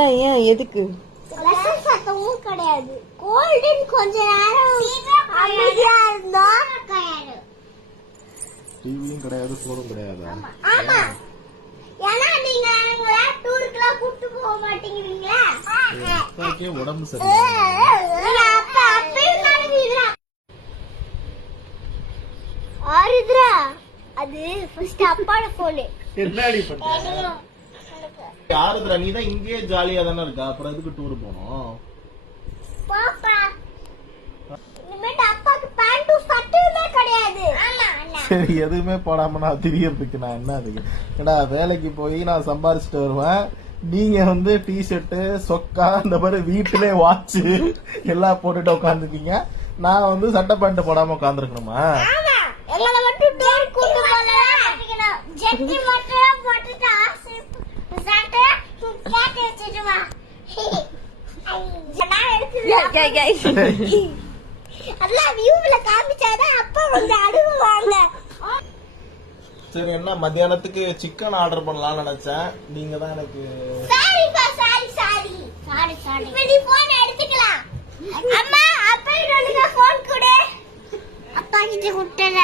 ஏன் எதுக்கு கிடையாது. கோல்டன் கொஞ்ச நேரம் அமைதியா இருந்தா டிவியும் கிடையாது, போனும் கிடையாது. ஆமா, ஏன்னா நீங்க டூருக்குலாம் கூட்டு போக மாட்டேங்கிறீங்களா? அப்பாக்கே உடம்பு சரியில்லை. ஆருத்ரா, அது ஃபர்ஸ்ட் அப்பாட போன். என்னடி பண்ற? ஆருத்ரா, நீ தான் இங்கேயே ஜாலியா தானே இருக்கா, அப்புறம் எதுக்கு டூர் போனோம்? பாப்பா, இனிமேட்டு அப்பாக்கு பேண்ட்டும் சட்டையுமே கிடையாது. சரி, எதுவுமே போடாம நான் திரியறதுக்கு நான் என்ன அதுக்கு? ஏடா, வேலைக்கு போய் நான் சம்பாரிச்சுட்டு வருவேன், நீங்க வந்து டி ஷர்ட் சொக்கா இந்த மாதிரி வீட்டுல வாட்ச் எல்லாம் போட்டுட்டு உட்காந்துருக்கீங்க. நான் வந்து சட்டை பேண்ட் போடாம உட்காந்துருக்கணுமா? எங்களை மட்டும் டூர் கூட்டு போல ஜெட்டி மட்டும் போட்டுட்டு ஆசை சட்டை கேட்டு வச்சுட்டு வா. அதெல்லாம் வியூல காமிச்சாதான் அப்பா வந்து அழுவாங்க. சரி, என்ன மத்தியானத்துக்கு சிக்கன் ஆர்டர் பண்ணலாம்னு நினைச்சேன். நீங்க தான் எனக்கு சாரி நீ போன் எடுத்துக்கலாம். அம்மா, அப்பா என்னோட போன் கொடு. அப்பா கிட்ட கொடுத்தல.